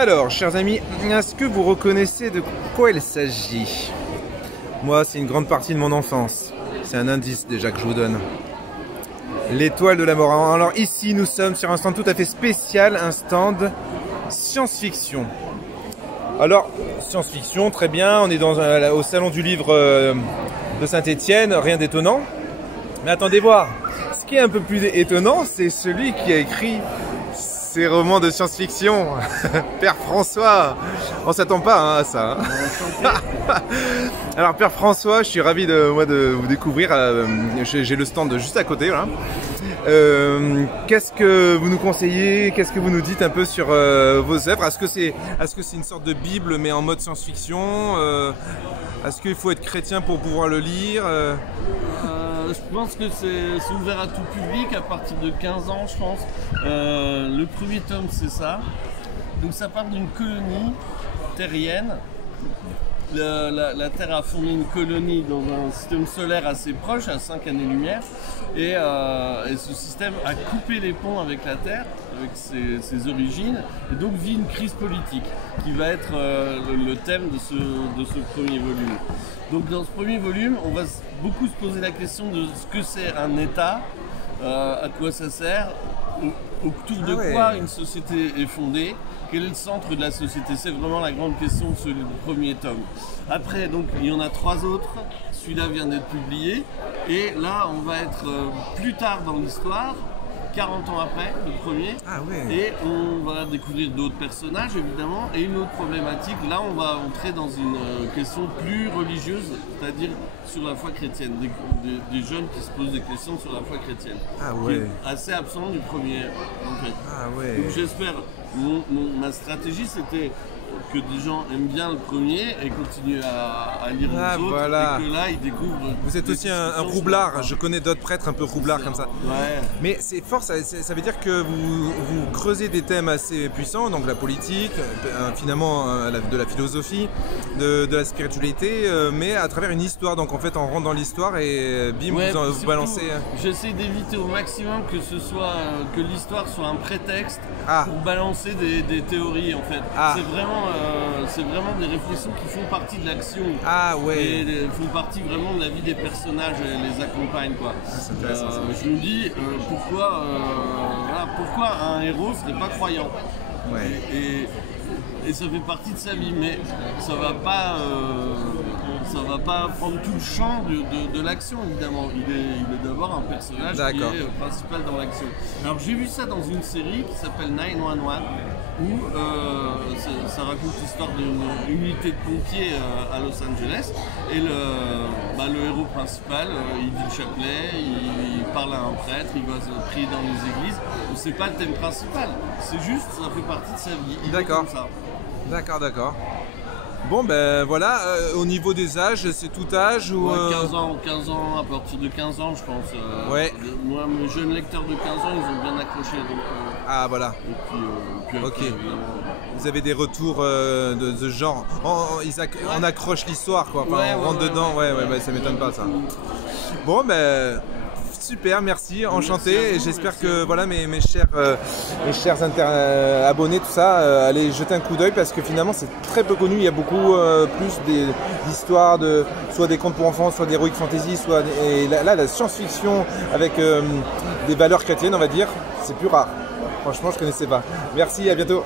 Alors, chers amis, est-ce que vous reconnaissez de quoi il s'agit? Moi, c'est une grande partie de mon enfance. C'est un indice déjà que je vous donne. L'étoile de la mort. Alors ici, nous sommes sur un stand tout à fait spécial, un stand science-fiction. Alors, science-fiction, très bien, on est au salon du livre de Saint-Étienne, rien d'étonnant. Mais attendez voir, ce qui est un peu plus étonnant, c'est celui qui a écrit ces romans de science-fiction, Père François. On s'attend pas à ça. Alors Père François, je suis ravi de vous découvrir. J'ai le stand juste à côté. Voilà. Qu'est-ce que vous nous conseillez? Qu'est-ce que vous nous dites un peu sur vos œuvres? Est-ce que c'est une sorte de Bible mais en mode science-fiction? Est-ce qu'il faut être chrétien pour pouvoir le lire? Je pense que c'est ouvert à tout public à partir de 15 ans, je pense. Le premier tome, c'est ça. Donc ça part d'une colonie terrienne. La Terre a fondé une colonie dans un système solaire assez proche, à 5 années-lumière. Et ce système a coupé les ponts avec la Terre, avec ses origines, et donc vit une crise politique, qui va être le thème de ce premier volume. Donc dans ce premier volume, on va beaucoup se poser la question de ce que c'est un État, à quoi ça sert, autour de quoi une société est fondée, quel est le centre de la société. C'est vraiment la grande question de ce premier tome. Après, donc, il y en a 3 autres. Celui-là vient d'être publié. Et là, on va être plus tard dans l'histoire, 40 ans après, le premier. Ah ouais. Et on va découvrir d'autres personnages, évidemment. Et une autre problématique, là, on va entrer dans une question plus religieuse, c'est-à-dire sur la foi chrétienne. Des jeunes qui se posent des questions sur la foi chrétienne. Ah ouais. Qui est assez absent du premier, en fait. Ah ouais. Donc j'espère, ma stratégie, c'était que des gens aiment bien le premier et continuent à lire les autres, voilà. et que là ils découvrent. Vous êtes aussi un roublard, je connais d'autres prêtres un peu roublards comme ça. Ouais. Mais c'est fort, ça veut dire que vous creusez des thèmes assez puissants, donc la politique, finalement de la philosophie, de la spiritualité, mais à travers une histoire. Donc en fait on rentre dans l'histoire et bim, vous balancez. J'essaie d'éviter au maximum que que l'histoire soit un prétexte pour balancer des théories en fait. C'est vraiment des réflexions qui font partie de l'action. Ah ouais. Et font partie vraiment de la vie des personnages et les accompagnent quoi. Je me dis pourquoi un héros serait pas croyant. Ouais. Et ça fait partie de sa vie, mais ça va pas prendre tout le champ de l'action évidemment. Il est d'abord un personnage qui est principal dans l'action. Alors j'ai vu ça dans une série qui s'appelle 911 où ça raconte l'histoire d'une unité de pompiers à Los Angeles et le héros principal il dit le chapelet, il parle à un prêtre, il va prier dans les églises. C'est pas le thème principal, c'est juste ça fait partie de sa vie. D'accord. D'accord. Bon ben voilà, au niveau des âges, c'est tout âge ou 15 ans, à partir de 15 ans je pense. Ouais. Moi mes jeunes lecteurs de 15 ans ils ont bien accroché donc. Ah voilà. Et puis après, vous avez des retours de ce genre, on accroche l'histoire quoi, enfin, on rentre dedans, ça m'étonne pas ça. Bon ben super, merci, enchanté, et j'espère que voilà mes chers abonnés, tout ça, allez jeter un coup d'œil parce que finalement c'est très peu connu. Il y a beaucoup plus d'histoires soit des contes pour enfants, soit d'heroic fantasy, et là la science-fiction avec des valeurs chrétiennes on va dire, c'est plus rare. Franchement je connaissais pas. Merci, à bientôt.